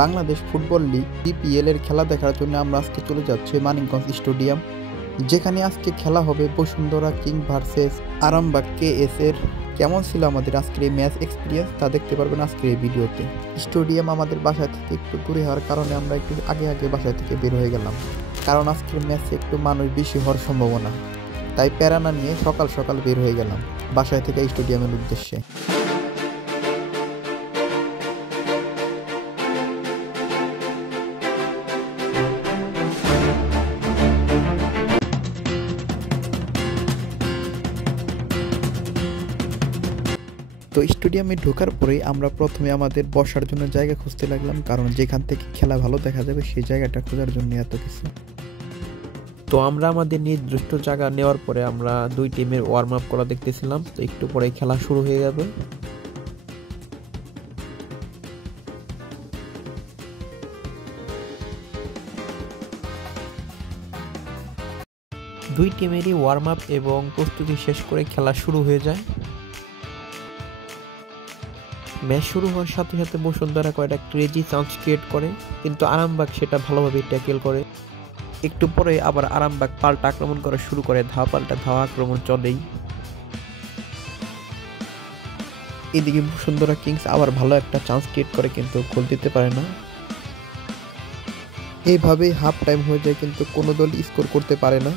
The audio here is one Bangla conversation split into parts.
বাংলাদেশ ফুটবল লিগ BPL এর খেলা দেখার জন্য আমরা আজকে চলে যাচ্ছি মানিকগঞ্জ স্টেডিয়াম, যেখানে আজকে খেলা হবে Bashundhara king versus Arambagh KS এর। কেমন ছিল আমাদের আজকের এই ম্যাচ এক্সপিরিয়েন্স তা দেখতে পারবেন আজকের এই ভিডিওতে। স্টেডিয়াম আমাদের বাসা থেকে একটু দূরে হওয়ার কারণে আমরা একটু আগে বাসা থেকে বের হয়ে গেলাম, কারণ আজকের ম্যাচে একটু মানুষ বেশি হওয়ার সম্ভাবনা। তাই প্যারানা নিয়ে সকাল সকাল বের হয়ে গেলাম বাসায় থেকে স্টেডিয়ামের উদ্দেশ্যে। তো স্টেডিয়ামে ঢোকার পরেই আমরা প্রথমে আমাদের বসার জন্য জায়গা খুঁজতে লাগলাম, কারণ যেখান থেকে খেলা ভালো দেখা যাবে সেই জায়গাটা খোঁজার জন্য এত কিছু। তো আমরা আমাদের নির্দিষ্ট জায়গা নেওয়ার পরে আমরা দুই টিমের ওয়ার্ম আপ করা দেখতেছিলাম। তো একটু পরে খেলা শুরু হয়ে যাবে। দুই টিমেরই ওয়ার্ম আপ এবং প্রস্তুতি শেষ করে খেলা শুরু হয়ে যায়। ম্যাচ শুরু হওয়ার সাথে সাথে বসুন্ধরা কয়েকটা ক্রেজি চান্স ক্রিয়েট করে, কিন্তু আরামবাগ সেটা ভালোভাবে ট্যাকেল করে। একটু পরে আবার আরামবাগ পাল্টা আক্রমণ করা শুরু করে, ধাওয়া পাল্টা ধাওয়া আক্রমণ চলেই। এদিকে বসুন্ধরা কিংস আবার ভালো একটা চান্স ক্রিয়েট করে, কিন্তু গোল দিতে পারে না। এইভাবেই হাফ টাইম হয়ে যায়, কিন্তু কোনো দল স্কোর করতে পারে না।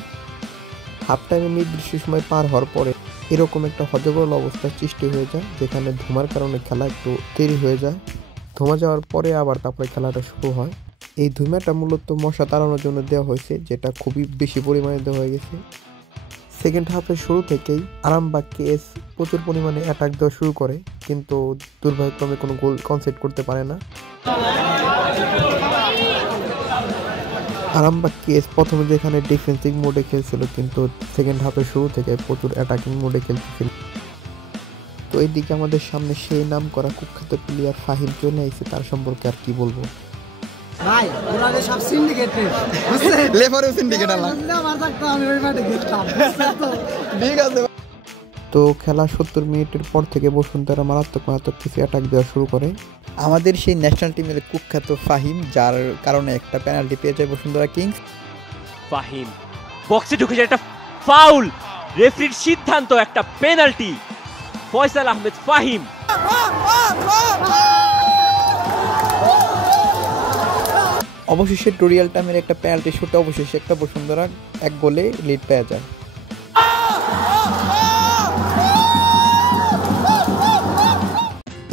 হাফ টাইমে নির্দিষ্ট সময় পার হওয়ার পরে এরকম একটা হযবরল অবস্থার সৃষ্টি হয়ে যায়, যেখানে ধুমার কারণে খেলা একটু দেরি হয়ে যায়। ধুমা যাওয়ার পরে আবার তারপরে খেলাটা শুরু হয়। এই ধুমাটা মূলত মশা তাড়ানোর জন্য দেওয়া হয়েছে, যেটা খুবই বেশি পরিমাণে দেওয়া হয়ে গেছে। সেকেন্ড হাফের শুরু থেকেই আরামবাগ KS প্রচুর পরিমাণে অ্যাটাক দেওয়া শুরু করে, কিন্তু দুর্ভাগ্যক্রমে কোনো গোল কনসিড করতে পারে না। আরামবাগ KS প্রথমে যেখানে ডিফেন্সিভ মোডে খেলছিল, কিন্তু সেকেন্ড হাফের শুরু থেকে প্রচুর অ্যাটাকিং মোডে খেলতেছিল। তো এইদিকে আমাদের সামনে সেই নাম করা কুখ্যাত প্লেয়ার ফাহিম চলে আসছে, তার সম্পর্কে আর কি বলবো। ভাই ওরা সব সিন্ডিকেটেড লেফারও সিন্ডিকেট আলা আমার থাকতো আমি ওই মাঠে গেলাম। ঠিক আছে। তো খেলা 70 মিনিটের পর থেকে বসুন্ধরা মারাত্মক কিছু অ্যাটাক দেওয়া শুরু করে। আমাদের সেই ন্যাশনাল টিমের কুখ্যাত ফাহিম, যার কারণে একটা পেনাল্টি পেয়ে যায় বসুন্ধরা কিংস। ফাহিম বক্সে ঢুকে যায়, একটা ফাউল, রেফারির সিদ্ধান্ত, একটা পেনাল্টি। ফয়সাল আহমেদ ফাহিম অবশেষে ডোরিয়াল টাইমের একটা পেনাল্টি শুটে অবশেষে একটা বসুন্ধরা এক গোলে লিড পেয়ে যায়।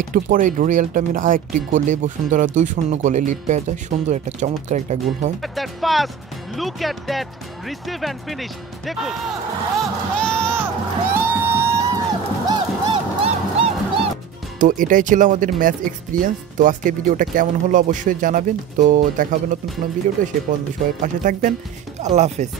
একটু পরে ডোরিয়াল টাইমের আরেকটি গোলে বসুন্ধরা 2-0 গোলে লিড পেয়ে যায়। সুন্দর একটা চমৎকার একটা গোল হয়। তো এটাই ছিল আমাদের ম্যাচ এক্সপিরিয়েন্স। তো আজকে ভিডিওটা কেমন হলো অবশ্যই জানাবেন। তো দেখা হবে নতুন কোনো ভিডিওতে, সে পর্যন্ত সবাই পাশে থাকবেন। আল্লাহ হাফেজ।